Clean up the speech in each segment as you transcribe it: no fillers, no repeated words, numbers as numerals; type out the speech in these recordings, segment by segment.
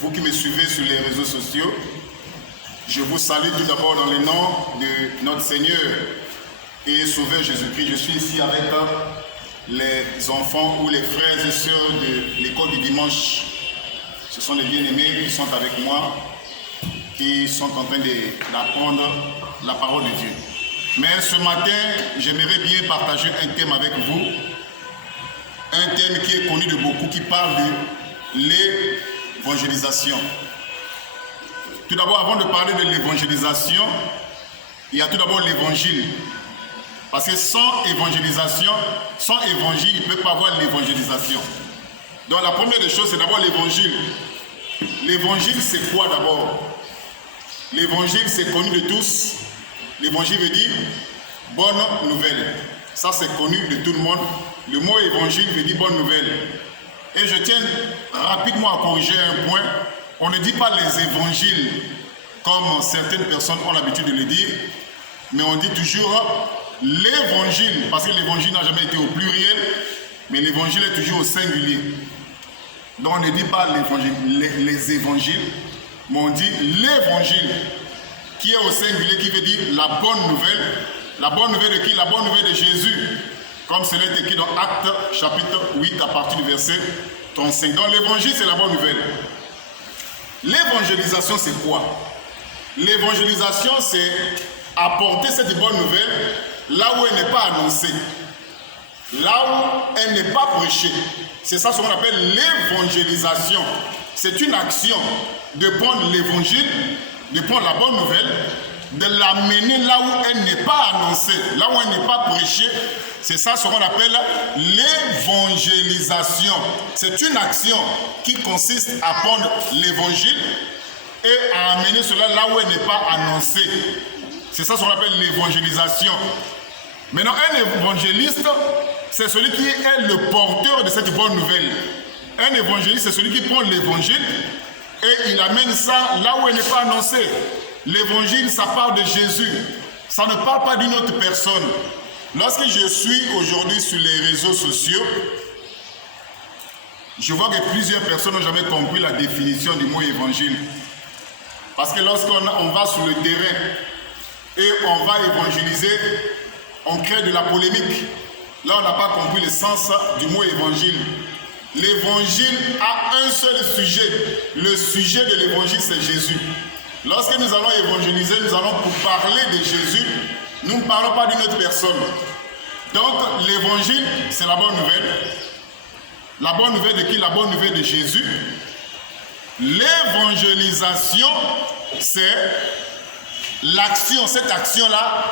vous qui me suivez sur les réseaux sociaux. Je vous salue tout d'abord dans le nom de notre Seigneur et Sauveur Jésus-Christ. Je suis ici avec les enfants ou les frères et sœurs de l'école du dimanche. Ce sont les bien-aimés qui sont avec moi, qui sont en train d'apprendre la parole de Dieu. Mais ce matin, j'aimerais bien partager un thème avec vous. Un thème qui est connu de beaucoup, qui parle de l'évangélisation. Tout d'abord, avant de parler de l'évangélisation, il y a tout d'abord l'évangile. Parce que sans évangélisation, sans évangile, il ne peut pas avoir l'évangélisation. Donc la première des choses, c'est d'abord l'évangile. L'évangile, c'est quoi d'abord? L'évangile, c'est connu de tous. L'évangile veut dire bonne nouvelle. Ça, c'est connu de tout le monde. Le mot évangile veut dire bonne nouvelle. Et je tiens rapidement à corriger un point. On ne dit pas les évangiles comme certaines personnes ont l'habitude de le dire, mais on dit toujours l'évangile, parce que l'évangile n'a jamais été au pluriel, mais l'évangile est toujours au singulier. Donc on ne dit pas les évangiles, mais on dit l'évangile, qui est au singulier, qui veut dire la bonne nouvelle. La bonne nouvelle de qui? La bonne nouvelle de Jésus, comme cela est écrit dans Actes chapitre 8 à partir du verset 35. Donc l'évangile, c'est la bonne nouvelle. L'évangélisation, c'est quoi? L'évangélisation, c'est apporter cette bonne nouvelle là où elle n'est pas annoncée, là où elle n'est pas prêchée. C'est ça ce qu'on appelle l'évangélisation. C'est une action de prendre l'évangile, de prendre la bonne nouvelle, de l'amener là où elle n'est pas annoncée, là où elle n'est pas prêchée. C'est ça ce qu'on appelle l'évangélisation. C'est une action qui consiste à prendre l'évangile et à amener cela là où elle n'est pas annoncée. C'est ça ce qu'on appelle l'évangélisation. Maintenant, un évangéliste, c'est celui qui est le porteur de cette bonne nouvelle. Un évangéliste, c'est celui qui prend l'évangile et il amène ça là où elle n'est pas annoncée. L'évangile, ça parle de Jésus. Ça ne parle pas d'une autre personne. Lorsque je suis aujourd'hui sur les réseaux sociaux, je vois que plusieurs personnes n'ont jamais compris la définition du mot évangile. Parce que lorsqu'on va sur le terrain et on va évangéliser, on crée de la polémique. Là, on n'a pas compris le sens du mot évangile. L'évangile a un seul sujet. Le sujet de l'évangile, c'est Jésus. Lorsque nous allons évangéliser, nous allons pour parler de Jésus. Nous ne parlons pas d'une autre personne. Donc, l'évangile, c'est la bonne nouvelle. La bonne nouvelle de qui? La bonne nouvelle de Jésus. L'évangélisation, c'est l'action, cette action-là,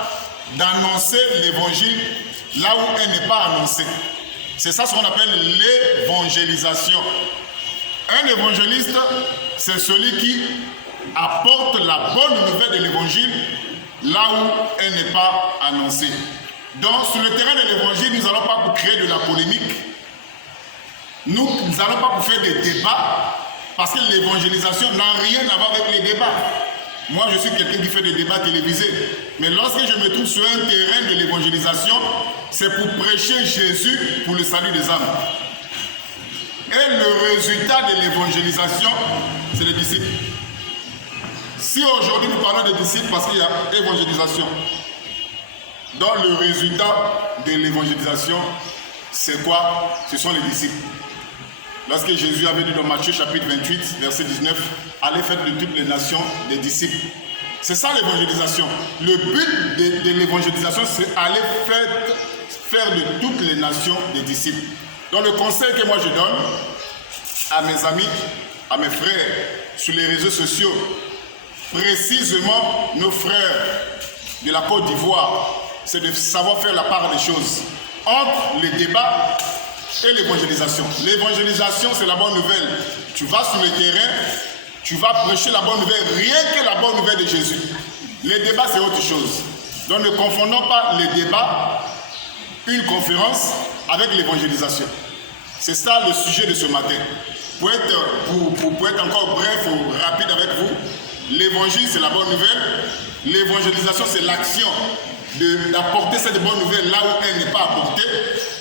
d'annoncer l'évangile là où elle n'est pas annoncée. C'est ça ce qu'on appelle l'évangélisation. Un évangéliste, c'est celui qui apporte la bonne nouvelle de l'évangile là où elle n'est pas annoncée. Donc, sur le terrain de l'évangile, nous n'allons pas pour créer de la polémique. Nous n'allons pas pour faire des débats, parce que l'évangélisation n'a rien à voir avec les débats. Moi, je suis quelqu'un qui fait des débats télévisés. Mais lorsque je me trouve sur un terrain de l'évangélisation, c'est pour prêcher Jésus pour le salut des âmes. Et le résultat de l'évangélisation, c'est les disciples. Si aujourd'hui nous parlons des disciples parce qu'il y a évangélisation, donc le résultat de l'évangélisation, c'est quoi? Ce sont les disciples. Lorsque Jésus avait dit dans Matthieu chapitre 28, verset 19, « Allez faire de toutes les nations des disciples ». C'est ça l'évangélisation. Le but de l'évangélisation, c'est aller faire de toutes les nations des disciples. Donc le conseil que moi je donne à mes amis, à mes frères sur les réseaux sociaux, précisément nos frères de la Côte d'Ivoire, c'est de savoir faire la part des choses entre les débats et l'évangélisation. L'évangélisation, c'est la bonne nouvelle. Tu vas sur le terrain, tu vas prêcher la bonne nouvelle, rien que la bonne nouvelle de Jésus. Les débats, c'est autre chose. Donc ne confondons pas les débats, une conférence, avec l'évangélisation. C'est ça le sujet de ce matin. Pour être encore bref ou rapide avec vous, l'évangile, c'est la bonne nouvelle. L'évangélisation, c'est l'action d'apporter cette bonne nouvelle là où elle n'est pas apportée.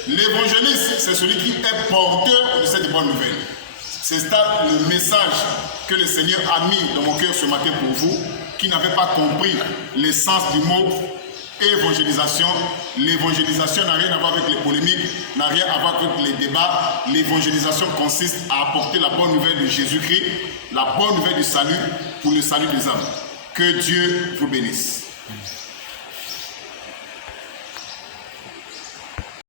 L'évangéliste, c'est celui qui est porteur de cette bonne nouvelle. C'est ça le message que le Seigneur a mis dans mon cœur ce matin pour vous, qui n'avez pas compris l'essence du mot évangélisation. L'évangélisation n'a rien à voir avec les polémiques, n'a rien à voir avec les débats. L'évangélisation consiste à apporter la bonne nouvelle de Jésus-Christ, la bonne nouvelle du salut pour le salut des âmes. Que Dieu vous bénisse.